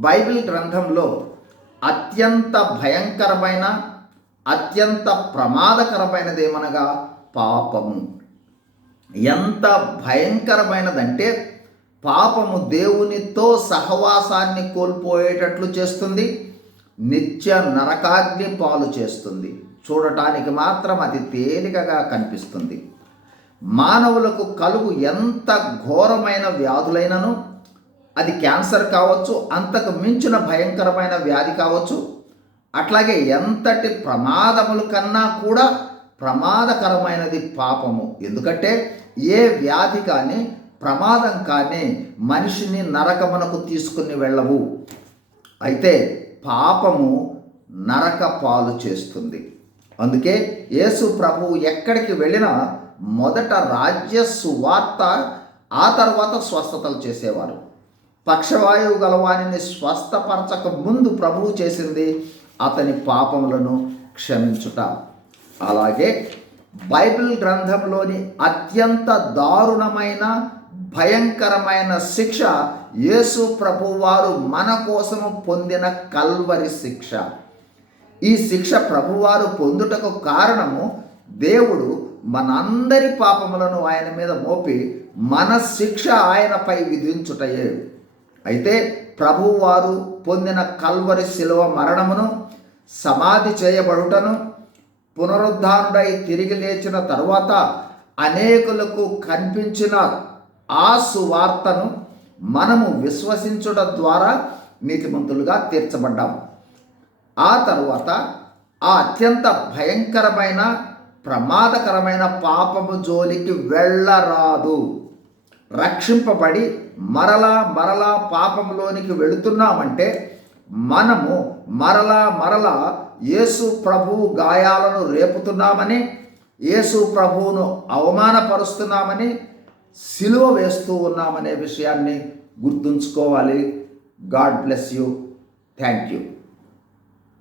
Bible గ్రంథంలో అత్యంత భయంకరమైన అత్యంత ప్రమాదకరమైనదేమనగా పాపము. ఎంత భయంకరమైనదంటే పాపము దేవునితో సహవాసాన్ని కోల్పోయేటట్లు చేస్తుంది నిత్య నరకాగ్ని పాలు చేస్తుంది. చూడటానికి మాత్రం అది తేలికగా కనిపిస్తుంది. మానవులకు కలుగు ఎంత ఘోరమైన వ్యాధులైనను అది క్యాన్సర్ కావచ్చు అంతకు మించిన భయంకరమైన వ్యాధి కావచ్చు అట్లాగే ఎంతటి ప్రమాదముల కన్నా కూడా ప్రమాదకరమైనది పాపము. ఎందుకంటే ఏ వ్యాధి కానీ ప్రమాదం కానీ మనిషిని నరకమునకు తీసుకుని వెళ్ళవు. అయితే పాపము నరక పాలు చేస్తుంది. అందుకే యేసు ప్రభువు ఎక్కడికి వెళ్ళినా మొదట రాజ్య సువార్త ఆ తర్వాత స్వస్థతలు చేసేవారు. పక్షవాయువు గలవాణిని స్వస్థపరచక ముందు ప్రభువు చేసింది అతని పాపములను క్షమించుట. అలాగే బైబిల్ గ్రంథంలోని అత్యంత దారుణమైన భయంకరమైన శిక్ష యేసు ప్రభువారు మన కోసము పొందిన కల్వరి శిక్ష. ఈ శిక్ష ప్రభువారు పొందుటకు కారణము దేవుడు మనందరి పాపములను ఆయన మీద మోపి మన శిక్ష ఆయనపై విధించుటయే. అయితే ప్రభువారు పొందిన కల్వరి శిలువ మరణమును సమాధి చేయబడుటను పునరుద్ధారుడై తిరిగి లేచిన తరువాత అనేకులకు కనిపించిన ఆ సువార్తను మనము విశ్వసించుట ద్వారా నీతిమంతులుగా తీర్చబడ్డాము. ఆ తరువాత ఆ అత్యంత భయంకరమైన ప్రమాదకరమైన పాపము జోలికి వెళ్ళరాదు. రక్షింపబడి మరలా మరలా పాపంలోనికి వెళుతున్నామంటే మనము మరలా మరలా యేసు ప్రభువు గాయాలను రేపుతున్నామని యేసు ప్రభువును అవమానపరుస్తున్నామని సిలువ వేస్తూ ఉన్నామనే విషయాన్ని గుర్తుంచుకోవాలి. God bless you. Thank you.